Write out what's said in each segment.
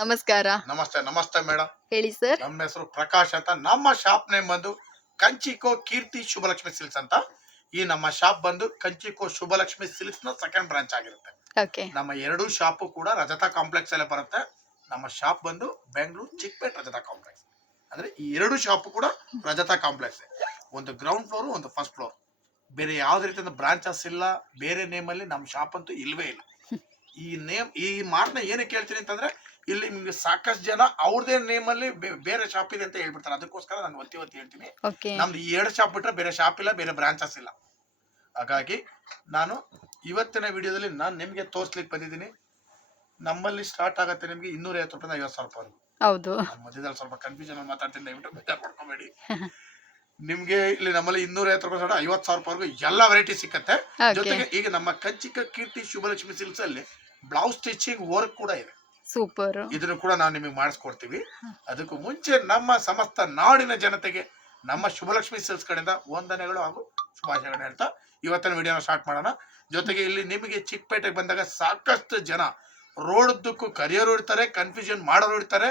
ನಮಸ್ಕಾರ. ನಮಸ್ತೆ ನಮಸ್ತೆ ಮೇಡಮ್ ಹೇಳಿ ಸರ್. ನಮ್ಮ ಹೆಸರು ಪ್ರಕಾಶ್ ಅಂತ. ನಮ್ಮ ಶಾಪ್ ನೇಮ್ ಬಂದು ಕಂಚಿಕೋ ಕೀರ್ತಿ ಶುಭಲಕ್ಷ್ಮಿ ಸಿಲ್ಕ್ಸ್ ಅಂತ. ಈ ನಮ್ಮ ಶಾಪ್ ಬಂದು ಕಂಚಿಕೋ ಶುಭಲಕ್ಷ್ಮಿ ಸಿಲ್ಕ್ಸ್ನ ಸೆಕೆಂಡ್ ಬ್ರಾಂಚ್ ಆಗಿರುತ್ತೆ. ಓಕೆ. ನಮ್ಮ ಎರಡು ಶಾಪು ಕೂಡ ರಜತಾ ಕಾಂಪ್ಲೆಕ್ಸ್ ಅಲ್ಲೇ ಬರುತ್ತೆ. ನಮ್ಮ ಶಾಪ್ ಬಂದು ಬೆಂಗಳೂರು ಚಿಕ್ಕಪೇಟ್ ರಜತಾ ಕಾಂಪ್ಲೆಕ್ಸ್ ಅಂದ್ರೆ ಈ ಎರಡು ಶಾಪು ಕೂಡ ರಜತಾ ಕಾಂಪ್ಲೆಕ್ಸ್ ಒಂದು ಗ್ರೌಂಡ್ ಫ್ಲೋರ್ ಒಂದು ಫಸ್ಟ್ ಫ್ಲೋರ್ ಬೇರೆ ಯಾವ್ದು ರೀತಿಯ ಬ್ರಾಂಚಸ್ ಇಲ್ಲ ಬೇರೆ ನೇಮಲ್ಲಿ ನಮ್ಮ ಶಾಪ್ ಅಂತೂ ಇಲ್ವೇ ಇಲ್ಲ. ಈ ನೇಮ್ ಈ ಮಾತನ್ನ ಏನಕ್ಕೆ ಹೇಳ್ತೀನಿ ಅಂತಂದ್ರೆ ಇಲ್ಲಿ ನಿಮ್ಗೆ ಸಾಕಷ್ಟು ಜನ ಅವ್ರದೇ ನೇಮಲ್ಲಿ ಬೇರೆ ಶಾಪ್ ಇದೆ ಅಂತ ಹೇಳ್ಬಿಡ್ತಾರೆ. ಅದಕ್ಕೋಸ್ಕರ ನಾನು ಒತ್ತಿ ಒತ್ತಿ ಹೇಳ್ತೀನಿ. ನಮ್ದು ಈ ಎರಡು ಶಾಪ್ ಬಿಟ್ರೆ ಬೇರೆ ಶಾಪ್ ಇಲ್ಲ ಬೇರೆ ಬ್ರಾಂಚಸ್ ಇಲ್ಲ. ಹಾಗಾಗಿ ನಾನು ಇವತ್ತಿನ ವಿಡಿಯೋದಲ್ಲಿ ನಾನು ನಿಮಗೆ ತೋರಿಸ್ಲಿಕ್ಕೆ ಬಂದಿದ್ದೀನಿ. ನಮ್ಮಲ್ಲಿ ಸ್ಟಾರ್ಟ್ ಆಗುತ್ತೆ ನಿಮಗೆ ಇನ್ನೂರ ಐವತ್ತು ರೂಪಾಯಿ ಐವತ್ತು ಸಾವಿರ ರೂಪಾಯಿ ಹೌದು. ಮಧ್ಯದಲ್ಲಿ ಸ್ವಲ್ಪ ಕನ್ಫ್ಯೂಷನ್ ಮಾತಾಡ್ತೀನಿ ದಯವಿಟ್ಟು ಬೇಜಾರು ಮಾಡ್ಕೋಬೇಡಿ ನಿಮ್ಗೆ ಇಲ್ಲಿ ನಮ್ಮಲ್ಲಿ ಇನ್ನೂರ ಐವತ್ತು ರೂಪಾಯಿ ಸಾವಿರ ಐವತ್ತು ಸಾವಿರ ರೂಪಾಯಿ ಎಲ್ಲ ವೆರೈಟಿ ಸಿಕ್ಕತ್ತೆ. ಜೊತೆಗೆ ಈಗ ನಮ್ಮ ಕಂಚಿಕ ಕೀರ್ತಿ ಶುಭಲಕ್ಷ್ಮಿ ಸಿಲ್ಕ್ಸ್ ಅಲ್ಲಿ ಬ್ಲೌಸ್ ಸ್ಟಿಚಿಂಗ್ ವರ್ಕ್ ಕೂಡ ಇದೆ. ಸೂಪರ್. ಇದನ್ನು ಕೂಡ ನಾವು ನಿಮಗೆ ಮಾಡಿಸ್ಕೊಡ್ತೀವಿ. ಅದಕ್ಕೂ ಮುಂಚೆ ನಮ್ಮ ಸಮಸ್ತ ನಾಡಿನ ಜನತೆಗೆ ನಮ್ಮ ಶುಭಲಕ್ಷ್ಮಿ ಸೆಲ್ಸ್ ಕಡೆಯಿಂದ ವಂದನೆಗಳು ಹಾಗೂ ಶುಭಾಶಯಗಳನ್ನ ಹೇಳ್ತಾ ಇವತ್ತಿನ ವಿಡಿಯೋನ ಸ್ಟಾರ್ಟ್ ಮಾಡೋಣ. ಜೊತೆಗೆ ಇಲ್ಲಿ ನಿಮಗೆ ಚಿಕ್ಕಪೇಟೆಗೆ ಬಂದಾಗ ಸಾಕಷ್ಟು ಜನ ರೋಡ್ದಕ್ಕೂ ಕರಿಯೋರು ಇರ್ತಾರೆ ಕನ್ಫ್ಯೂಷನ್ ಮಾಡೋರು ಇರ್ತಾರೆ.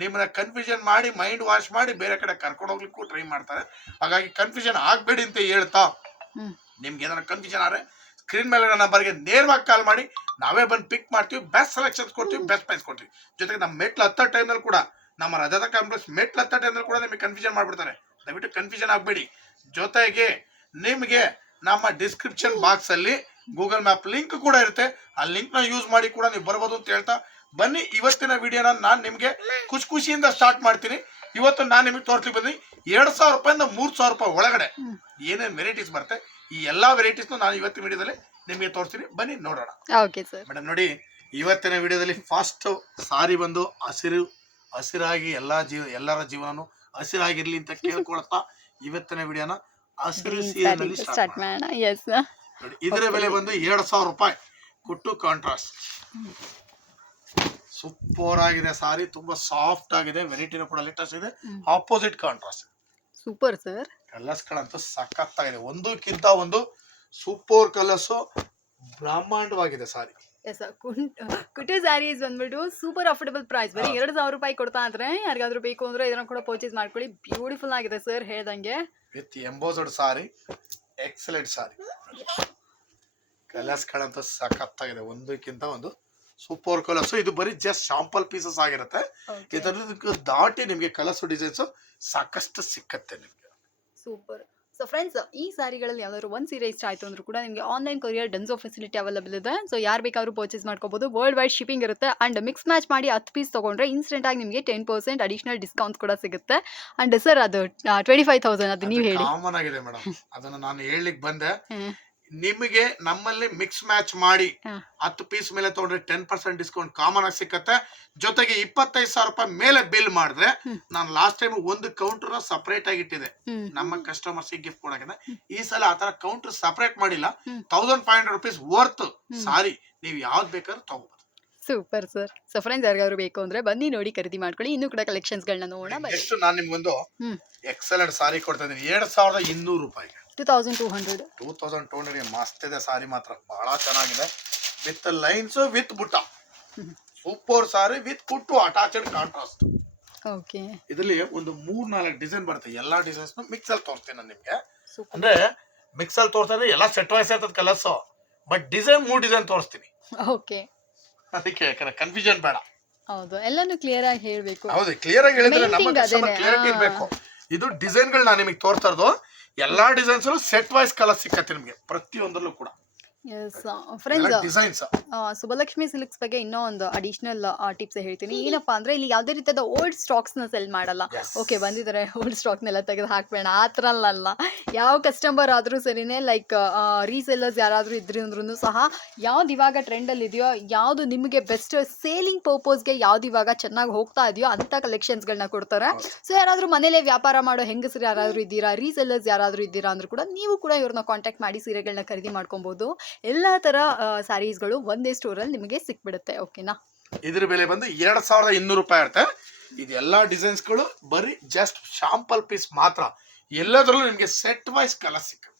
ನಿಮ್ಮನ್ನ ಕನ್ಫ್ಯೂಷನ್ ಮಾಡಿ ಮೈಂಡ್ ವಾಶ್ ಮಾಡಿ ಬೇರೆ ಕಡೆ ಕರ್ಕೊಂಡು ಹೋಗ್ಲಿಕ್ಕೂ ಟ್ರೈ ಮಾಡ್ತಾರೆ. ಹಾಗಾಗಿ ಕನ್ಫ್ಯೂಷನ್ ಆಗಬೇಡಿ ಅಂತ ಹೇಳ್ತಾ. ನಿಮ್ಗೆ ಏನಾರ ಕನ್ಫ್ಯೂಷನ್ ಆದ್ರೆ ಸ್ಕ್ರೀನ್ ಮೇಲೆ ನಂಬರ್ಗೆ ನೇರವಾಗಿ ಕಾಲ್ ಮಾಡಿ. ನಾವೇ ಬಂದು ಪಿಕ್ ಮಾಡ್ತೀವಿ ಬೆಸ್ಟ್ ಸೆಲೆಕ್ಷನ್ಸ್ ಕೊಡ್ತೀವಿ ಬೆಸ್ಟ್ ಪ್ರೈಸ್ ಕೊಡ್ತೀವಿ. ಜೊತೆಗೆ ನಮ್ಮ ಮೆಟ್ಲು ಹತ್ತ ಟೈಮ್ನಲ್ಲಿ ಕೂಡ, ನಮ್ಮ ರಜದ ಕಾಂಪ್ಲೆಕ್ಸ್ ಮೆಟ್ಲು ಹತ್ತ ಟೈಮ್ನಲ್ಲಿ ಕೂಡ ನಿಮಗೆ ಕನ್ಫ್ಯೂಷನ್ ಮಾಡಿಬಿಡ್ತಾರೆ. ದಯವಿಟ್ಟು ಕನ್ಫ್ಯೂಷನ್ ಆಗಬೇಡಿ. ಜೊತೆಗೆ ನಿಮಗೆ ನಮ್ಮ ಡಿಸ್ಕ್ರಿಪ್ಷನ್ ಬಾಕ್ಸಲ್ಲಿ ಗೂಗಲ್ ಮ್ಯಾಪ್ ಲಿಂಕ್ ಕೂಡ ಇರುತ್ತೆ. ಆ ಲಿಂಕ್ನ ಯೂಸ್ ಮಾಡಿ ಕೂಡ ನೀವು ಬರ್ಬೋದು ಅಂತ ಹೇಳ್ತಾ, ಬನ್ನಿ ಇವತ್ತಿನ ವಿಡಿಯೋನ ನಾನು ನಿಮಗೆ ಖುಷಿ ಖುಷಿಯಿಂದ ಸ್ಟಾರ್ಟ್ ಮಾಡ್ತೀನಿ. ಇವತ್ತು ನಾನು ನಿಮಗೆ ತೋರಿಸ್ಲಿಕ್ಕೆ ಬಂದಿ ಎರಡು ಸಾವಿರ ರೂಪಾಯಿಂದ ಮೂರು ಸಾವಿರ ರೂಪಾಯಿ ಒಳಗಡೆ ಏನೇನ್ ವೆರೈಟೀಸ್ ಬರುತ್ತೆ ಈ ಎಲ್ಲಾ ವೆರೈಟೀಸ್ನು ನಾನು ಇವತ್ತಿನ ವಿಡಿಯೋದಲ್ಲಿ ನಿಮಗೆ ತೋರಿಸ್ತೀನಿ. ಬನ್ನಿ ನೋಡೋಣ. Okay sir. ಮೇಡಮ್ ನೋಡಿ ಇವತ್ತಿನ ವಿಡಿಯೋದಲ್ಲಿ ಫಾಸ್ಟ್ ಸಾರಿ ಬಂದು ಹಸಿರು ಹಸಿರಾಗಿ ಎಲ್ಲಾ ಜೀವ ಎಲ್ಲರ ಜೀವನನು ಹಸಿರಾಗಿರ್ಲಿ ಅಂತ ಕೇಳ್ಕೊಳ್ತಾ ಇವತ್ತಿನ ವಿಡಿಯೋನ ಹಸಿರು ಸೀರೆನಲ್ಲಿ ಸ್ಟಾರ್ಟ್ ಮಾಡೋಣ. ಇದರ ಬೆಲೆ ಬಂದು ಎರಡು ಸಾವಿರ ರೂಪಾಯಿ. ಕೊಟ್ಟು ಕಾಂಟ್ರಾಸ್ಟ್ ಸೂಪರ್ ಆಗಿದೆ ಸಾರಿ ತುಂಬಾ ಸಾಫ್ಟ್ ಆಗಿದೆ ವೆರೈಟಿನೂ ಕೂಡ ಲೇಟೆಸ್ಟ್ ಇದೆ. ಆಪೋಸಿಟ್ ಕಾಂಟ್ರಾಸ್ಟ್ ಸೂಪರ್ ಸರ್ ಕಲರ್ಸ್ಗಳಂತೂ ಸಖತ್ತಾಗಿದೆ. ಒಂದಕ್ಕಿಂತ ಒಂದು ಸೂಪರ್ ಕಲರ್ಸ್ ಬ್ರಹ್ಮಾಂಡವಾಗಿದೆ ಸಾರಿ. ಎಸ್ ಕುಟಿ ಸ್ಯಾರೀಸ್ ಬಂದ್ಬಿಟ್ಟು ಸೂಪರ್ ಅಫೋರ್ಡಬಲ್ ಪ್ರೈಸ್ ಬರೀ. ಎರಡು ಸಾವಿರ ರೂಪಾಯಿ ಕೊಡ್ತಾ ಇದ್ರೆ ಯಾರಿಗಾದ್ರೂ ಬೇಕು ಅಂದ್ರೆ ಇದನ್ನ ಕೂಡ ಪರ್ಚೇಸ್ ಮಾಡ್ಕೊಳ್ಳಿ. ಬ್ಯೂಟಿಫುಲ್ ಆಗಿದೆ ಸರ್ ಹೇಳ್ದಂಗೆ. ವಿತ್ ಎಂಬೋಸಡ್ ಸಾರಿ ಎಕ್ಸಲೆಂಟ್ ಸಾರಿ ಕಲರ್ಸ್ಗಳಂತೂ ಸಖತ್ತಾಗಿದೆ. ಒಂದಕ್ಕಿಂತ ಒಂದು ಸೂಪರ್ ಕಲರ್. ಸೊ ಇದು ಬರೀ ಜಸ್ಟ್ ಶಾಂಪಲ್ ಪೀಸಸ್ ಆಗಿರುತ್ತೆ. ಇದರ ದಾಟಿ ನಿಮಗೆ ಕಲರ್ಸ್ ಡಿಸೈನ್ಸ್ ಸಾಕಷ್ಟು ಸಿಕ್ಕತ್ತೆ ನಿಮಗೆ. ಸೂಪರ್ ಸೊ ಫ್ರೆಂಡ್ಸ್ ಈ ಸಾರಿಗಳಲ್ಲಿ ಯಾವ್ದಾದ್ರು ಒಂದು ಸೀರೆ ಇಷ್ಟ ಆಯಿತು ಅಂದ್ರೂ ಕೂಡ ನಿಮಗೆ online courier Dunzo facility available ಇದೆ. ಸೊ ಯಾರು ಬೇಕಾದ್ರೂ ಪರ್ಚೇಸ್ ಮಾಡ್ಕೋಬಹುದು ವರ್ಲ್ಡ್ ವೈಡ್ ಶಿಪ್ಪಿಂಗ್ ಇರುತ್ತೆ. ಅಂಡ್ ಮಿಕ್ಸ್ ಮ್ಯಾಚ್ ಮಾಡಿ ಹತ್ತು ಪೀಸ್ ತೊಗೊಂಡ್ರೆ ಇನ್ಸ್ಟೆಂಟಾಗಿ ನಿಮಗೆ ಟೆನ್ ಪರ್ಸೆಂಟ್ ಅಡಿಷನಲ್ ಡಿಸ್ಕೌಂಟ್ ಕೂಡ ಸಿಗುತ್ತೆ. ಅಂಡ್ ಸರ್ ಅದು ಟ್ವೆಂಟಿ ಫೈವ್ ತೌಸಂಡ್ ಅದು ನೀವು ಹೇಳಿ. ಕಾಮನ್ ಆಗಿದೆ ಮೇಡಮ್ ಅದನ್ನ ನಾನು ಹೇಳಲಿಕ್ಕೆ ಬಂದೆ. ನಿಮಗೆ ನಮ್ಮಲ್ಲಿ ಮಿಕ್ಸ್ ಮ್ಯಾಚ್ ಮಾಡಿ. ಹತ್ತು ಪೀಸ್ ಮೇಲೆ ತಗೊಂಡ್ರೆ ಟೆನ್ ಪರ್ಸೆಂಟ್ ಡಿಸ್ಕೌಂಟ್ ಕಾಮನ್ ಆಗಿ ಸಿಕ್ಕತ್ತೆ. ಜೊತೆಗೆ ಇಪ್ಪತ್ತೈದು ಸಾವಿರ ರೂಪಾಯಿ ಮೇಲೆ ಬಿಲ್ ಮಾಡಿದ್ರೆ. ನಾನು ಲಾಸ್ಟ್ ಟೈಮ್ ಒಂದು ಕೌಂಟರ್ ಸಪರೇಟ್ ಆಗಿ ಇಟ್ಟಿದೆ ನಮ್ಮ ಕಸ್ಟಮರ್ಸ್ ಗಿಫ್ಟ್ ಕೊಡಕ್ಕೆ ಈ ಸಲ ಆತರ ಕೌಂಟರ್ ಸಪರೇಟ್ ಮಾಡಿಲ್ಲ. Thousand five hundred rupees worth sari ನೀವು ಯಾವ್ದು ಬೇಕಾದ್ರೂ ತಗೋಬಹುದು ಸೂಪರ್ ಸರ್ ಸೊ ಫ್ರೆಂಡ್ಸ್ ಯಾರಿಗಾದ್ರು ಬೇಕು ಅಂದ್ರೆ ಬನ್ನಿ ನೋಡಿ ಖರೀದಿ ಮಾಡ್ಕೊಳ್ಳಿ. ಇನ್ನೂ ಕೂಡ ಕಲೆಕ್ಷನ್ಸ್ಗಳನ್ನ ನೋಡೋಣ ಬನ್ನಿ. ಎಷ್ಟು ನಾನು ನಿಮ್ಗೊಂದು. ಎಕ್ಸಲೆಂಟ್ ಸಾರಿ ಕೊಡ್ತಾ ಇದ್ದೀನಿ. ಎರಡ್ ಸಾವಿರದ ಇನ್ನೂರು ರೂಪಾಯಿಗೆ. Two thousand two hundred two thousand two hundred ಮಸ್ತ್ ಇದೆ ಸಾರಿ ಮಾತ್ರ. ಬಹಳ ಚೆನ್ನಾಗಿದೆ. ವಿತ್ ಲೈನ್ಸ್ ವಿತ್ ಬುಟ್ಟ. ಸೂಪರ್ ಸಾರಿ ವಿತ್ ಕುಟ್ಟು ಅಟ್ಯಾಚ್ಡ್ ಕಾಂಟ್ರಾಸ್ಟ್ ಓಕೆ ಇದರಲ್ಲಿ ಒಂದು ಮೂರ್ ನಾಲ್ಕು ಡಿಸೈನ್ ಬರುತ್ತೆ. ಎಲ್ಲಾ ಡಿಸೈನ್ಸ್ ಮಿಕ್ಸ್ ಅಲ್ಲಿ ತೋರಿಸ್ತೀನಿ ನಾನು ನಿಮ್ಗೆ. ಅಂದ್ರೆ ಮಿಕ್ಸ್ ಅಲ್ಲಿ ತೋರಿಸಿದ್ರೆ ಎಲ್ಲ ಸೆಟ್ ವೈಸ್ ಇರ್ತದೆ ಕಲರ್ಸ್ ಬಟ್ ಡಿಸೈನ್ ಮೂರ್ ಡಿಸೈನ್ ತೋರಿಸ್ತೀನಿ. ಓಕೆ ಅದಕ್ಕೆ ಕನ್ಫ್ಯೂಷನ್ ಬೇಡ. ಹೌದು. ಎಲ್ಲಾನು ಕ್ಲಿಯರ್ ಆಗಿ ಹೇಳಬೇಕು. ಹೌದು ಕ್ಲಿಯರ್ ಆಗಿ ಹೇಳಿದ್ರೆ ನಮ್ಮ ಕ್ಲಿಯರಿಟಿ ಇರಬೇಕು. ಇದು ಡಿಸೈನ್ಗಳು ನಾನು ನಿಮಗೆ ತೋರಿಸ್ತಾ ಇರೋದು. ಎಲ್ಲಾ ಡಿಸೈನ್ಸಲ್ಲೂ ಸೆಟ್ ವೈಸ್ ಕಲರ್ ಸಿಕ್ಕತ್ತೆ ನಿಮಗೆ ಪ್ರತಿಯೊಂದರಲ್ಲೂ ಕೂಡ. Yes friends designs Subhalakshmi silks ಬಗ್ಗೆ ಇನ್ನೂ ಒಂದು ಅಡಿಷನಲ್ ಟಿಪ್ಸ್ ಹೇಳ್ತೀನಿ. ಏನಪ್ಪಾ ಅಂದ್ರೆ ಇಲ್ಲಿ ಯಾವುದೇ ರೀತಿಯಾದ ಓಲ್ಡ್ ಸ್ಟಾಕ್ಸ್ನ ಸೆಲ್ ಮಾಡಲ್ಲ. ಓಕೆ ಬಂದಿದ್ದಾರೆ ಓಲ್ಡ್ ಸ್ಟಾಕ್ ನೆಲ್ಲ ತೆಗೆದು ಹಾಕ್ಬೇಡ. ಆ ಥರ ಅಲ್ಲ. ಯಾವ ಕಸ್ಟಮರ್ ಆದ್ರೂ ಸರಿನೇ ಲೈಕ್ ರೀಸೆಲ್ಲರ್ಸ್ ಯಾರಾದ್ರೂ ಇದ್ರಿಂದ್ರು ಸಹ ಯಾವ್ದು ಇವಾಗ ಟ್ರೆಂಡ್ ಅಲ್ಲಿ ಇದೆಯೋ ಯಾವ್ದು ನಿಮಗೆ ಬೆಸ್ಟ್ ಸೇಲಿಂಗ್ ಪರ್ಪಸ್ಗೆ ಯಾವ್ದು ಇವಾಗ ಚೆನ್ನಾಗಿ ಹೋಗ್ತಾ ಇದೆಯೋ ಅಂತ ಕಲೆಕ್ಷನ್ಸ್ಗಳನ್ನ ಕೊಡ್ತಾರೆ. ಹೌದು. ಸೊ ಯಾರಾದ್ರೂ ಮನೇಲೆ ವ್ಯಾಪಾರ ಮಾಡೋ ಹೆಂಗಸರು ಯಾರಾದ್ರೂ ಇದ್ದೀರಾ ರೀಸೆಲ್ಲರ್ಸ್ ಯಾರಾದ್ರೂ ಇದ್ದೀರಾ ಅಂದ್ರೂ ಕೂಡ ನೀವು ಕೂಡ ಇವ್ರನ್ನ ಕಾಂಟ್ಯಾಕ್ಟ್ ಮಾಡಿ ಸೀರೆಗಳನ್ನ ಖರೀದಿ ಮಾಡ್ಕೊಬೋದು. ಎಲ್ಲ ತರ ಸ್ಯಾರೀಸ್ಗಳು ಒಂದೇ ಸ್ಟೋರಲ್ಲಿ ನಿಮಗೆ ಸಿಕ್ಬಿಡುತ್ತೆ ಓಕೆನಾ ಇದ್ರ ಬೆಲೆ ಬಂದು ಎರಡ್ ಸಾವಿರದ ಇನ್ನೂರು ರೂಪಾಯಿ ಇರುತ್ತೆ. ಇದೆಲ್ಲಾ ಡಿಸೈನ್ಸ್ಗಳು ಡಿಸೈನ್ಸ್ಗಳು ಬರೀ ಜಸ್ಟ್ ಶಾಂಪಲ್ ಪೀಸ್ ಮಾತ್ರ. ಎಲ್ಲದರಲ್ಲೂ ನಿಮಗೆ ಸೆಟ್ ವೈಸ್ ಕಲರ್ ಸಿಕ್ಕುತ್ತೆ.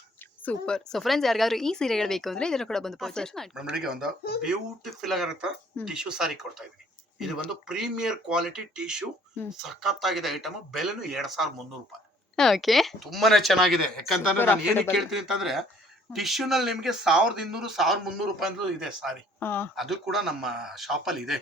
ಸೂಪರ್ ಸೊ ಫ್ರೆಂಡ್ಸ್ ಯಾರಿಗಾದ್ರೂ ಈ ಸೀರೆಗಳು ಬೇಕು ಅಂದ್ರೆ ಇದರ ಕೂಡ ಬಂದು ಪರ್ಚೇಸ್ ಮಾಡಿ ಒಂದು ಬ್ಯೂಟಿಫುಲ್ ಆಗಿರುತ್ತೆ ಟಿಶ್ಯೂ ಸಾರಿ ಕೊಡ್ತಾ ಇದೀನಿ ಇದು ಬಂದು ಪ್ರೀಮಿಯರ್ ಕ್ವಾಲಿಟಿ ಟಿಶ್ಯೂ. ಸಖತ್ತಾಗಿದೆ ಐಟಮ್ ಬೆಲೆನು ಎರಡ್ ಸಾವಿರದ ಮುನ್ನೂರು ರೂಪಾಯಿ. ಓಕೆ ತುಂಬಾನೇ ಚೆನ್ನಾಗಿದೆ. ಯಾಕಂತಂದ್ರೆ ನಾನು ಏನಕ್ಕೆ ಹೇಳ್ತೀನಿ ಕೇಳ್ತೀನಿ ಅಂತಂದ್ರೆ ಟಿಶ್ಯೂ ನಲ್ಲಿ ನಿಮ್ಗೆ ಸಾವಿರದ ಇನ್ನೂರು ಸಾವಿರದ ಮುನ್ನೂರು ರೂಪಾಯಿ ಅಂತಲೂ ಇದೆ ಸಾರಿ. ಅದು ಕೂಡ ನಮ್ಮ ಶಾಪ್ ಅಲ್ಲಿ ಇದೆ.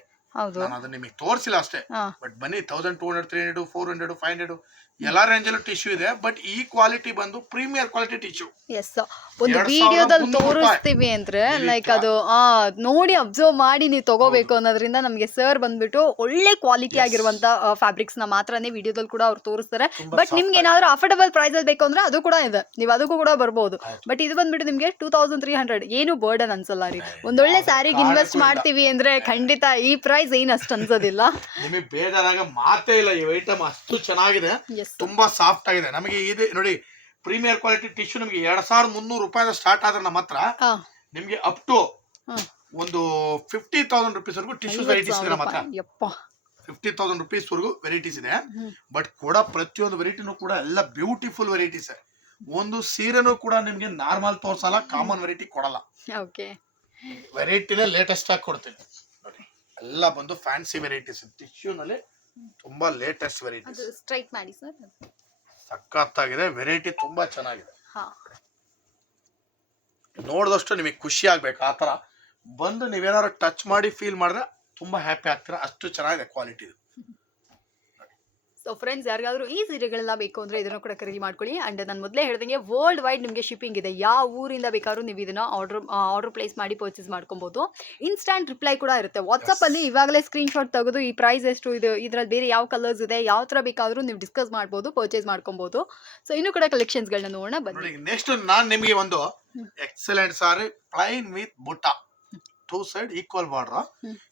ನಾನು ಅದನ್ನ ನಿಮಗೆ ತೋರಿಸಿಲ್ಲ ಅಷ್ಟೇ. ಬಟ್ ಬನ್ನಿ thousand two hundred three hundred four hundred five hundred ಎಲ್ಲಾ ರೇಂಜಲ್ಲೂ ಟಿಶ್ಯೂ ಇದೆ ಬಟ್ ಈ ಕ್ವಾಲಿಟಿ ಬಂದು ಪ್ರೀಮಿಯರ್ ಕ್ವಾಲಿಟಿ ಟಿಶ್ಯೂ ಎಸ್ ಒಂದು ವಿಡಿಯೋದಲ್ಲಿ ತೋರಿಸ್ತೀವಿ ಅಂದ್ರೆ ಲೈಕ್ ಅದು ಆ ನೋಡಿ ಅಬ್ಸರ್ವ್ ಮಾಡಿ ನೀವು ತಗೋಬೇಕು ಅನ್ನೋದ್ರಿಂದ ನಮಗೆ ಸರ್ ಬಂದ್ಬಿಟ್ಟು ಒಳ್ಳೆ ಕ್ವಾಲಿಟಿ. ಆಗಿರುವಂತ ಫ್ಯಾಬ್ರಿಕ್ಸ್ನ ಮಾತ್ರನೇ ವಿಡಿಯೋದಲ್ಲಿ ಕೂಡ ಅವ್ರು ತೋರಿಸ್ತಾರೆ. ಬಟ್ ನಿಮ್ಗೆ. ಏನಾದ್ರು ಅಫೋರ್ಡಬಲ್ ಪ್ರೈಸ್ ಅಲ್ಲಿ ಬೇಕು ಅಂದ್ರೆ ಅದು ಕೂಡ ಇದೆ. ನೀವು ಅದಕ್ಕೂ ಕೂಡ ಬರ್ಬೋದು. ಬಟ್ ಇದು ಬಂದ್ಬಿಟ್ಟು ನಿಮ್ಗೆ ಟೂ ತೌಸಂಡ್ ತ್ರೀ ಹಂಡ್ರೆಡ್ ಏನು ಬರ್ಡನ್ ಅನ್ಸಲ್ಲ ರೀ. ಒಂದೊಳ್ಳೆ ಸ್ಯಾರಿಗೆ ಇನ್ವೆಸ್ಟ್ ಮಾಡ್ತೀವಿ ಅಂದ್ರೆ ಖಂಡಿತ ಈ ಪ್ರೈಸ್ ಏನು ಅಷ್ಟು ಅನ್ಸೋದಿಲ್ಲ. ನಿಮಗೆ ಬೇಜಾರಾಗ ಮಾತೇ ಇಲ್ಲ ಈ ಐಟಮ್ ಅಷ್ಟು ಚೆನ್ನಾಗಿದೆ. ತುಂಬಾ ಸಾಫ್ಟ್ ಆಗಿದೆ. ನಮಗೆ ಇದು ನೋಡಿ ಪ್ರೀಮಿಯರ್ ಕ್ವಾಲಿಟಿ ಟಿಶ್ಯೂ ನಿಮಗೆ ಎರಡ್ ಸಾವಿರದ ಮುನ್ನೂರು ರೂಪಾಯಿಂದ ಸ್ಟಾರ್ಟ್ ಆದ್ರೆ ನಮ್ಮ ಹತ್ರ ನಿಮ್ಗೆ ಅಪ್ ಟು ಒಂದು ಫಿಫ್ಟಿ ತೌಸಂಡ್ ರುಪೀಸ್ ವರೆಗೂ ಟಿಶ್ಯೂ ವೆರೈಟೀಸ್ ಇದೆ ನಮ್ಮ ಹತ್ರ. ಫಿಫ್ಟಿ ತೌಸಂಡ್ ರುಪೀಸ್ ವರೆಗೂ ವೆರೈಟೀಸ್ ಇದೆ. ಬಟ್ ಕೂಡ ಪ್ರತಿಯೊಂದು ವೆರೈಟಿನೂ ಕೂಡ ಎಲ್ಲ ಬ್ಯೂಟಿಫುಲ್ ವೆರೈಟೀಸ್ ಒಂದು ಸೀರೆನೂ ಕೂಡ ನಿಮ್ಗೆ ನಾರ್ಮಲ್ ತೋರ್ಸಲ್ಲ ಕಾಮನ್ ವೆರೈಟಿ ಕೊಡಲ್ಲ. ಓಕೆ ವೆರೈಟಿನೇ ಲೇಟೆಸ್ಟ್ ಆಗಿ ಕೊಡ್ತೀನಿ. ಎಲ್ಲ ಬಂದು ಫ್ಯಾನ್ಸಿ ವೆರೈಟೀಸ್ ಟಿಶ್ಯೂನಲ್ಲಿ ತುಂಬಾ ಲೇಟೆಸ್ಟ್ ವೆರೈಟಿ ಅದು ಸ್ಟ್ರೈಟ್ ಮಾಡಿ ಸರ್ ಸಕ್ಕತ್ತಾಗಿದೆ ವೆರೈಟಿ ತುಂಬಾ ಚೆನ್ನಾಗಿದೆ. ಹಾ. ನೋಡಿದಷ್ಟು ನಿಮಗೆ ಖುಷಿ ಆಗ್ಬೇಕು ಆ ತರ ಬಂದು ನೀವೇನಾದ್ರು ಟಚ್ ಮಾಡಿ ಫೀಲ್ ಮಾಡಿದ್ರೆ ತುಂಬಾ ಹ್ಯಾಪಿ ಆಗ್ತೀರಾ ಅಷ್ಟು ಚೆನ್ನಾಗಿದೆ ಕ್ವಾಲಿಟಿ ಸೊ ಫ್ರೆಂಡ್ಸ್ ಯಾರಿಗಾದ್ರೂ ಈ ಸೀರೆಗಳೆಲ್ಲ ಬೇಕು ಅಂದ್ರೆ ಇದನ್ನು ಕೂಡ ಖರೀದಿ ಮಾಡ್ಕೊಳ್ಳಿ. ಅಂಡ್ ನಾನು ಮೊದಲೇ ಹೇಳ್ದಂಗೆ ವರ್ಲ್ಡ್ ವೈಡ್ ನಿಮಗೆ ಶಿಪ್ಪಿಂಗ್ ಇದೆ. ಯಾವ ಊರಿಂದ ಬೇಕಾದ್ರೂ ನೀವು ಇದನ್ನು ಆರ್ಡರ್ ಆರ್ಡರ್ ಪ್ಲೇಸ್ ಮಾಡಿ ಪರ್ಚೇಸ್ ಮಾಡ್ಕೊಬೋದು. ಇನ್ಸ್ಟಂಟ್ ರಿಪ್ಲೈ ಕೂಡ ಇರುತ್ತೆ. ವಾಟ್ಸಪ್ಪಲ್ಲಿ ಇವಾಗಲೇ ಸ್ಕ್ರೀನ್ಶಾಟ್ ತೆಗೆದು ಈ ಪ್ರೈಸ್ ಎಷ್ಟು ಇದು ಇದ್ರಲ್ಲಿ ಬೇರೆ ಯಾವ ಕಲರ್ಸ್ ಇದೆ ಯಾವ ಥರ ಬೇಕಾದರೂ ನೀವು ಡಿಸ್ಕಸ್ ಮಾಡ್ಬೋದು ಪರ್ಚೇಸ್ ಮಾಡ್ಕೊಬೋದು. ಸೊ ಇನ್ನೂ ಕೂಡ ಕಲೆಕ್ಷನ್ಸ್ಗಳನ್ನ ನೋಡೋಣ ಬನ್ನಿ. ನೆಕ್ಸ್ಟ್ ನಾನು ನಿಮಗೆ ಒಂದು ಎಕ್ಸಲೆಂಟ್ ಸಾರಿ ಪ್ಲೈನ್ ವಿತ್ ಬುಟ್ಟ. Two side equal border.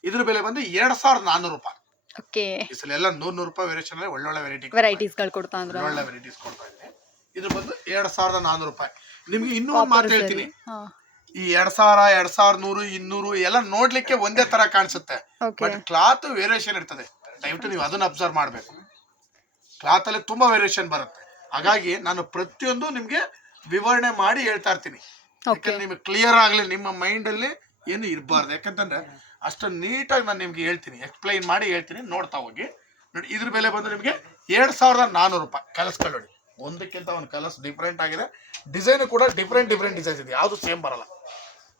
ಇದ್ರ ಬೆಲೆ ಬಂದು ಎರಡು ಸಾವಿರದ ನಾನ್ನೂರು ರೂಪಾಯಿ. ಓಕೆ. ಈ ಸಲ ಎಲ್ಲ ನೂರ್ ನೂರು ರೂಪಾಯಿ ವೇರಿಯೇಷನ್ ಅಲ್ಲಿ ಒಳ್ಳೊಳ್ಳೆ ವೆರೈಟಿ ವೆರೈಟೀಸ್ಗಳು ಕೊಡ್ತಾ ಅಂದ್ರೆ? ಒಳ್ಳೊಳ್ಳೆ ವೆರೈಟೀಸ್ ಕೊಡ್ತಾ ಇದ್ದೀನಿ ಇದು ಬಂದು ಎರಡ್ ಸಾವಿರದ ನಾನ್ನೂರು ರೂಪಾಯಿ. ನಿಮ್ಗೆ ಇನ್ನೂ ಒಂದು ಮಾತು ಹೇಳ್ತೀನಿ. ಹಾಂ. ಈ ಎರಡ್ ಸಾವಿರ ಎರಡ್ ಸಾವಿರದ ನೂರು ಇನ್ನೂರು ಎಲ್ಲ ನೋಡ್ಲಿಕ್ಕೆ ಒಂದೇ ತರ ಕಾಣಿಸುತ್ತೆ. ಓಕೆ. ಬಟ್ ಕ್ಲಾತ್ ವೇರಿಯೇಷನ್ ಇರ್ತದೆ. ದಯವಿಟ್ಟು ನೀವು ಅದನ್ನ ಅಬ್ಸರ್ವ್ ಮಾಡಬೇಕು. ಕ್ಲಾತ್ ಅಲ್ಲಿ ತುಂಬಾ ವೇರಿಯೇಷನ್ ಬರುತ್ತೆ. ಹಾಗಾಗಿ ನಾನು ಪ್ರತಿಯೊಂದು ನಿಮ್ಗೆ ವಿವರಣೆ ಮಾಡಿ ಹೇಳ್ತಾ ಇರ್ತೀನಿ. ಯಾಕಂದ್ರೆ ನಿಮಗೆ ಕ್ಲಿಯರ್ ಆಗ್ಲಿ ನಿಮ್ಮ ಮೈಂಡ್ ಅಲ್ಲಿ ಏನು ಇರಬಾರ್ದು. ಯಾಕಂತಂದ್ರೆ ಅಷ್ಟು ನೀಟಾಗಿ ನಾನು ನಿಮ್ಗೆ ಹೇಳ್ತೀನಿ ಎಕ್ಸ್ಪ್ಲೈನ್ ಮಾಡಿ ಹೇಳ್ತೀನಿ ನೋಡ್ತಾ ಹೋಗಿ. ನೋಡಿ ಇದ್ರ ಬೆಲೆ ಬಂದು ನಿಮಗೆ ಎರಡ್ ಸಾವಿರದ ನಾನೂರು ರೂಪಾಯಿ. ಕಲಸ್ಗಳು ನೋಡಿ ಒಂದಕ್ಕಿಂತ ಒಂದು ಕಲರ್ಸ್ ಡಿಫ್ರೆಂಟ್ ಆಗಿದೆ. ಡಿಸೈನ್ ಕೂಡ ಡಿಫ್ರೆಂಟ್ ಡಿಫ್ರೆಂಟ್ ಡಿಸೈನ್ಸ್ ಇದೆ. ಯಾವುದು ಸೇಮ್ ಬರಲ್ಲ.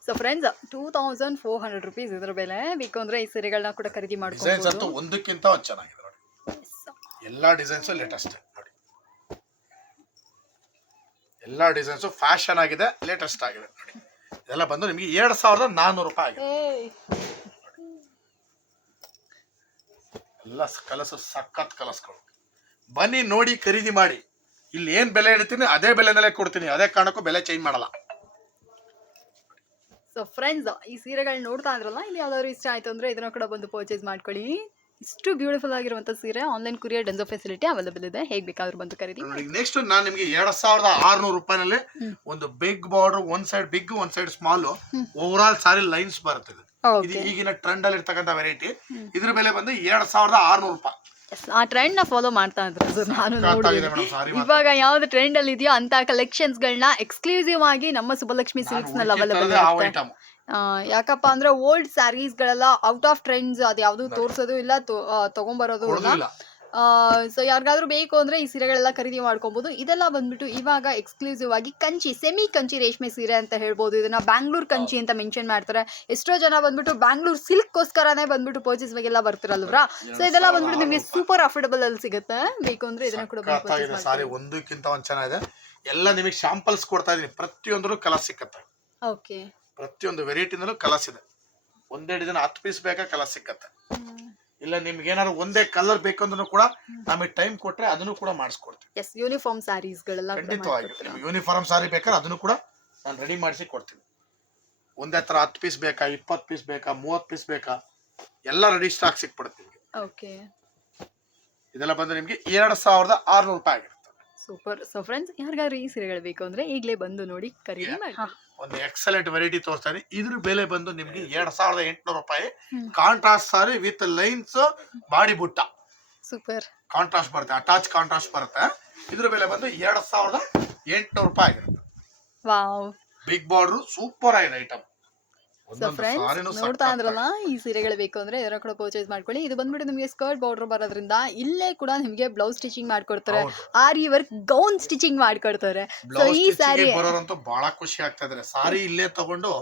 So friends two thousand four hundred rupees ಇದ್ರ ಬೆಲೆ. ಬೇಕು ಅಂದ್ರೆ ಈ ಸೀರೆಗಳನ್ನ ಕೂಡ ಖರೀದಿ ಡಿಸೈನ್ಸ್ ಅಂತೂ ಒಂದಕ್ಕಿಂತ ಒಂದು ಚೆನ್ನಾಗಿದೆ ನೋಡಿ. ಎಲ್ಲಾ ಡಿಸೈನ್ಸ್ ಲೇಟೆಸ್ಟ್ ನೋಡಿ. ಎಲ್ಲಾ ಡಿಸೈನ್ಸ್ ಫ್ಯಾಷನ್ ಆಗಿದೆ ಲೇಟೆಸ್ಟ್ ಆಗಿದೆ ನೋಡಿ. ಇದೆಲ್ಲ ಬಂದು ನಿಮಗೆ ಎರಡ್ ಸಾವಿರದ ನಾನ್ನೂರು ರೂಪಾಯಿ ಆಗಿದೆ. ಎಲ್ಲ ಕಲಸು ಸಖತ್ ಕಲಸ್ಗಳು ಬನ್ನಿ ನೋಡಿ ಖರೀದಿ ಮಾಡಿ. ಇಲ್ಲಿ ಏನು ಬೆಲೆ ಇಡ್ತೀನಿ ಅದೇ ಬೆಲೆನಲ್ಲೇ ಕೊಡ್ತೀನಿ. ಅದೇ ಕಾರಣಕ್ಕೂ ಬೆಲೆ ಚೇಂಜ್ ಮಾಡಲ್ಲ. ಸೊ ಫ್ರೆಂಡ್ಸ್ ಈ ಸೀರೆಗಳು ನೋಡ್ತಾ ಇದ್ರಲ್ಲ ಇಲ್ಲಿ ಯಾವ್ದಾದ್ರು ಇಷ್ಟ ಆಯ್ತು ಅಂದ್ರೆ ಇದನ್ನ ಕೂಡ ಬಂದು ಪರ್ಚೇಸ್ ಮಾಡ್ಕೊಳ್ಳಿ. ಇಷ್ಟು ಬ್ಯೂಟಿಫುಲ್ ಆಗಿರುವಂತ ಸೀರೆ online courier Dunzo facility available ಇದೆ. ಹೇಗೆ ಬೇಕಾದ್ರೂ ಬಂದು ಖರೀದಿ ನೋಡಿ ನೆಕ್ಸ್ಟ್ ನಾನು ನಿಮಗೆ ಎರಡ್ ಸಾವಿರದ ಆರ್ನೂರು ರೂಪಾಯಿನಲ್ಲಿ ಒಂದು big border one side big one side small overall sari lines ಬರುತ್ತೆ ಇದು. ಈಗಿನ ಟ್ರೆಂಡ್ ಅಲ್ಲಿ ಇರ್ತಕ್ಕಂಥ ವೆರೈಟಿ ಇದ್ರ ಬೆಲೆ ಬಂದು ಎರಡ್ ಸಾವಿರದ ಆರ್ನೂರು ರೂಪಾಯಿ. ಆ ಟ್ರೆಂಡ್ನ ಫಾಲೋ ಮಾಡ್ತಾ ಇದ್ರು. ಸರ್ ನಾನು. ಇವಾಗ ಯಾವ್ದು ಟ್ರೆಂಡ್ ಅಲ್ಲಿ ಇದೆಯೋ ಅಂತ ಕಲೆಕ್ಷನ್ಸ್ ಗಳನ್ನ ಎಕ್ಸ್ಕ್ಲೂಸಿವ್ ಆಗಿ ನಮ್ಮ ಸುಬ್ಬಲಕ್ಷ್ಮಿ ಸಿಲ್ಕ್ಸ್ನಲ್ಲಿ ಅವೈಲೇಬಲ್ ಇರುತ್ತೆ. ಯಾಕಪ್ಪ ಅಂದ್ರೆ ಓಲ್ಡ್ ಸ್ಯಾರೀಸ್ ಗಳೆಲ್ಲ ಔಟ್ ಆಫ್ ಟ್ರೆಂಡ್ಸ್ ಅದು ಯಾವ್ದು ತೋರ್ಸೋದು ಇಲ್ಲ ತಗೊಂಬರೋದು ಇಲ್ಲ. ಸೊ ಯಾರಿಗಾದ್ರೂ ಬೇಕು ಅಂದ್ರೆ ಈ ಸೀರೆಗಳೆಲ್ಲ ಖರೀದಿ ಮಾಡ್ಕೊಬೋದು. ಇದೆಲ್ಲ ಬಂದ್ಬಿಟ್ಟು ಇವಾಗ ಎಕ್ಸ್ಕ್ಲೂಸಿವ್ ಆಗಿ ಕಂಚಿ ಸೆಮಿ ಕಂಚಿ ರೇಷ್ಮೆ ಸೀರೆ ಅಂತ ಹೇಳ್ಬೋದು. ಇದನ್ನ ಬ್ಯಾಂಗ್ಳೂರ್ ಕಂಚಿ ಅಂತ ಮೆನ್ಷನ್ ಮಾಡ್ತಾರೆ. ಎಷ್ಟೋ ಜನ ಬಂದ್ಬಿಟ್ಟು ಬ್ಯಾಂಗ್ಳೂರ್ ಸಿಲ್ಕ್ಗೋಸ್ಕರನೇ ಬಂದ್ಬಿಟ್ಟು ಪರ್ಚೇಸ್ ಎಲ್ಲ ಬರ್ತಿರಲ್ವಾ ಸೊ ಇದೆಲ್ಲ ಬಂದ್ಬಿಟ್ಟು ನಿಮಗೆ ಸೂಪರ್ ಅಫೋರ್ಡಬಲ್ ಅಲ್ಲಿ ಸಿಗುತ್ತೆ. ಬೇಕು ಅಂದ್ರೆ ಇದನ್ನ ಕೂಡ ಸಾರಿ ಒಂದಕ್ಕಿಂತ ಒಂದು ಚೆನ್ನಾಗಿದೆ. ಎಲ್ಲ ನಿಮಗೆ ಶಾಂಪಲ್ಸ್ ಕೊಡ್ತಾ ಇದೀನಿ. ಪ್ರತಿಯೊಂದನ್ನು ಕಲರ್ ಸಿಕ್ಕತ್ತೆ. ಓಕೆ ಪ್ರತಿಯೊಂದು ವೆರೈಟಿನಲ್ಲೂ ಕಲರ್ಸ್ ಇದೆ. ಒಂದೆರಡು ದಿನ ಹತ್ತು ಪೀಸ್ ಬೇಕಾ ಕಲರ್ ಸಿಕ್ಕತ್ತೆ. ಇಲ್ಲ ನಿಮ್ಗೆ ಏನಾದ್ರು ಒಂದೇ ಕಲರ್ ಬೇಕಂದ್ರೂ ಕೂಡ ನಮಗೆ ಟೈಮ್ ಕೊಟ್ರೆ ಅದನ್ನು ಕೂಡ ಮಾಡಿಸ್ಕೊಡ್ತೀವಿ. ಎಸ್ ಯೂನಿಫಾರ್ಮ್ ಸ್ಯಾರೀಸ್ ಗಳೆಲ್ಲ ಖಂಡಿತವಾಗಿ? ನಿಮ್ಗೆ ಯೂನಿಫಾರ್ಮ್ ಸಾರಿ ಬೇಕಾದ್ರೆ ಅದನ್ನು ಕೂಡ ನಾನು ರೆಡಿ ಮಾಡಿಸಿ ಕೊಡ್ತೀನಿ. ಒಂದೇ ತರ ಹತ್ತು ಪೀಸ್ ಬೇಕಾ ಇಪ್ಪತ್ತು ಪೀಸ್ ಬೇಕಾ ಮೂವತ್ತು ಪೀಸ್ ಬೇಕಾ ಎಲ್ಲ ರೆಡಿ ಸ್ಟಾಕ್ ಸಿಕ್ಬಿಡುತ್ತೆ ಓಕೆ ಇದೆಲ್ಲ ಬಂದು ನಿಮಗೆ ಎರಡು ಸಾವಿರದ ಆರ್ನೂರು ರೂಪಾಯಿ ಆಗಿರುತ್ತೆ. ಸೂಪರ್ ಸೊ ಫ್ರೆಂಡ್ಸ್ ಯಾರಿಗಾದ್ರೂ ಈ ಸೀರೆಗಳು ಬೇಕು ಅಂದ್ರೆ ಈಗಲೇ ಬಂದು ನೋಡಿ ಖರೀದಿ. ಮಾಡಿ ಒಂದು ಎಕ್ಸಲೆಂಟ್ ವೆರೈಟಿ ತೋರಿಸ್ತಾ ಇದೀನಿ ಇದ್ರ ಬೆಲೆ ಬಂದು ನಿಮ್ಗೆ ಎರಡ್ ಸಾವಿರದ ಎಂಟುನೂರು ರೂಪಾಯಿ. Contrast sari with lines body ಬುಟ್ಟ. ಸೂಪರ್ ಕಾಂಟ್ರಾಸ್ಟ್ ಬರುತ್ತೆ ಅಟ್ಯಾಚ್ ಕಾಂಟ್ರಾಸ್ಟ್ ಬರುತ್ತೆ. ಇದ್ರ ಬೆಲೆ ಬಂದು ಎರಡ್ ಸಾವಿರದ ಎಂಟುನೂರು ರೂಪಾಯಿ ಆಗಿರುತ್ತೆ. ವಾವ್ ಬಿಗ್ ಬಾರ್ಡ್ರು ಸೂಪರ್ ಆಗಿದೆ ಐಟಮ್ ಸೊ ಫ್ರೆಂಡ್ಸ್ ನೋಡ್ತಾ. ಇದ್ರಲ್ಲ ಈ ಸೀರೆಗಳು ಬೇಕು ಅಂದ್ರೆ ಇದರ ಕೂಡ ಪರ್ಚೇಸ್ ಮಾಡ್ಕೊಳ್ಳಿ. ಇದು ಬಂದ್ಬಿಟ್ಟು ನಿಮಗೆ ಸ್ಕರ್ಟ್ ಬಾರ್ಡರ್ ಬರೋದ್ರಿಂದ ಇಲ್ಲೇ ಕೂಡ ನಿಮಗೆ ಬ್ಲೌಸ್ ಸ್ಟಿಚಿಂಗ್ ಮಾಡ್ಕೊಡ್ತಾರೆ. ಆರ್ ವರ್ಕ್ ಗೌನ್ ಸ್ಟಿಚಿಂಗ್ ಮಾಡ್ಕೊಡ್ತಾರೆ. ಸೊ ಈ ಸ್ಯಾರಿ ಬರೋರಂತೂ ಬಹಳ ಖುಷಿ ಆಗ್ತಾ ಇದಾರೆ ಸಾರಿ ಇಲ್ಲೇ ತಗೊಂಡು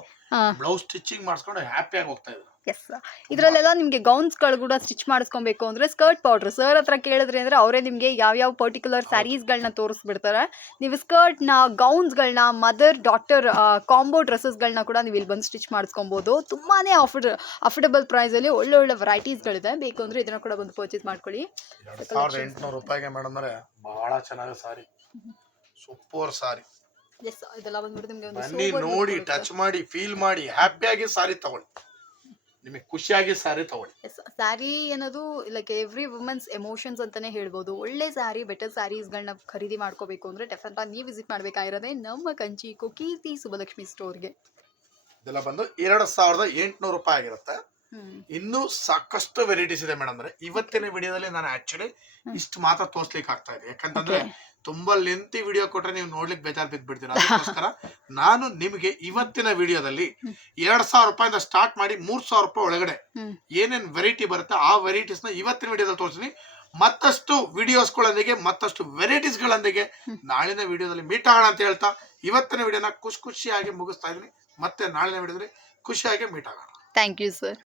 ಬ್ಲೌಸ್ ಸ್ಟಿಚಿಂಗ್ ಮಾಡಿಸ್ಕೊಂಡು ಆಗಿ ಹೋಗ್ತಾ ಇದ್ರು. ಎಸ್ ಇದರಲ್ಲೆಲ್ಲ ನಿಮಗೆ ಗೌನ್ಸ್ಗಳು ಕೂಡ ಸ್ಟಿಚ್ ಮಾಡಿಸ್ಕೊಬೇಕು ಅಂದ್ರೆ ಸ್ಕರ್ಟ್ ಪೌಡ್ರ್ ಸರ್ ಹತ್ರ ಕೇಳಿದ್ರೆ ಅಂದ್ರೆ ಅವರೇ ನಿಮಗೆ ಯಾವ್ಯಾವ ಪರ್ಟಿಕ್ಯುಲರ್ ಸ್ಯಾರೀಸ್ಗಳನ್ನ ತೋರಿಸ್ಬಿಡ್ತಾರೆ. ನೀವು ಸ್ಕರ್ಟ್ನ ಗೌನ್ಸ್ಗಳನ್ನ ಮದರ್ ಡಾಕ್ಟರ್ ಕಾಂಬೋ ಡ್ರೆಸ್ಸಸ್ಗಳನ್ನ ಕೂಡ ನೀವು ಇಲ್ಲಿ ಬಂದು ಸ್ಟಿಚ್ ಮಾಡಿಸ್ಕೊಬೋದು. ತುಂಬಾ ಅಫರ್ಡ್ ಅಫೋರ್ಡಬಲ್ ಪ್ರೈಸಲ್ಲಿ ಒಳ್ಳೆ ಒಳ್ಳೆ ವೆರೈಟೀಸ್ಗಳಿದೆ ಬೇಕು ಅಂದರೆ ಇದನ್ನ ಕೂಡ ಬಂದು ಪರ್ಚೇಸ್ ಮಾಡ್ಕೊಳ್ಳಿ. ರೂಪಾಯಿಗೆ ಮೇಡಮ್ ಅಂದ್ರೆ ಬಹಳ ಚೆನ್ನಾಗಿ ಸಾರಿ ಸೂಪರ್ ಸಾರಿ ಎಸ್ ಇದೆಲ್ಲ ಬಂದ್ಬಿಟ್ಟು ನಿಮಗೆ ಒಂದು ನೋಡಿ ಟಚ್ ಮಾಡಿ ಫೀಲ್ ಮಾಡಿ ಹ್ಯಾಪಿಯಾಗಿ ಸಾರಿ ತಗೊಳ್ಳಿ. ನಿಮಗೆ ಖುಷಿಯಾಗಿ ಸಾರಿ ತಗೊಳ್ಳಿ. ಸಾರಿ ಸ್ಯಾರಿ ಅನ್ನೋದು ಲೈಕ್ ಎವ್ರಿ ವುಮೆನ್ಸ್ ಎಮೋಷನ್ಸ್ ಅಂತಾನೆ ಹೇಳ್ಬೋದು. ಒಳ್ಳೆ ಸ್ಯಾರಿ ಬೆಟರ್ ಸ್ಯಾರೀಸ್ಗಳನ್ನ ಖರೀದಿ ಮಾಡ್ಕೋಬೇಕು ಅಂದ್ರೆ ಡೆಫಿನೆಟ್ ಆಗಿ ನೀವು ವಿಸಿಟ್ ಮಾಡಬೇಕಾಗಿರೋದೇ ನಮ್ಮ ಕಂಚಿ ಕೀರ್ತಿ ಸುಬಲಕ್ಷ್ಮಿ ಸ್ಟೋರ್ಗೆ ಇದೆಲ್ಲ ಬಂದು ಎರಡು ಸಾವಿರದ ಎಂಟುನೂರು ರೂಪಾಯಿ ಆಗಿರುತ್ತೆ. ಇನ್ನೂ ಸಾಕಷ್ಟು ವೆರೈಟೀಸ್ ಇದೆ ಮೇಡಮ್ ಅಂದ್ರೆ ಇವತ್ತಿನ ವಿಡಿಯೋದಲ್ಲಿ ನಾನು ಆಕ್ಚುಲಿ. ಇಷ್ಟು ಮಾತ್ರ ತೋರ್ಸ್ಲಿಕ್ಕೆ ಆಗ್ತಾ ಇದೆ. ಯಾಕಂತಂದ್ರೆ ತುಂಬಾ ಲೆಂತಿ ವಿಡಿಯೋ ಕೊಟ್ರೆ ನೀವು ನೋಡ್ಲಿಕ್ಕೆ ಬೇಜಾರ್ ಬಿದ್ದು ಬಿಡ್ತೀರಾ ಅದಕ್ಕೋಸ್ಕರ ನಾನು ನಿಮಗೆ ಇವತ್ತಿನ ವಿಡಿಯೋದಲ್ಲಿ. ಎರಡ್ ಸಾವಿರ ರೂಪಾಯಿಂದ ಸ್ಟಾರ್ಟ್ ಮಾಡಿ ಮೂರ್ ಸಾವಿರ ರೂಪಾಯಿ ಒಳಗಡೆ ಏನೇನ್ ವೆರೈಟಿ ಬರುತ್ತೆ ಆ ವೆರೈಟೀಸ್ನ ಇವತ್ತಿನ ವಿಡಿಯೋದಲ್ಲಿ ತೋರಿಸ್ತೀನಿ. ಮತ್ತಷ್ಟು ವಿಡಿಯೋಸ್ ಗಳೊಂದಿಗೆ ಮತ್ತಷ್ಟು ವೆರೈಟೀಸ್ ಗಳೊಂದಿಗೆ ನಾಳಿನ ವಿಡಿಯೋದಲ್ಲಿ ಮೀಟ್ ಆಗೋಣ ಅಂತ ಹೇಳ್ತಾ ಇವತ್ತಿನ ವಿಡಿಯೋನ ಖುಷಿ ಖುಷಿಯಾಗಿ ಮುಗಿಸ್ತಾ ಇದೀನಿ ಮತ್ತೆ ನಾಳಿನ ವಿಡಿಯೋದಲ್ಲಿ ಖುಷಿಯಾಗಿ ಮೀಟ್ ಆಗೋಣ. Thank you sir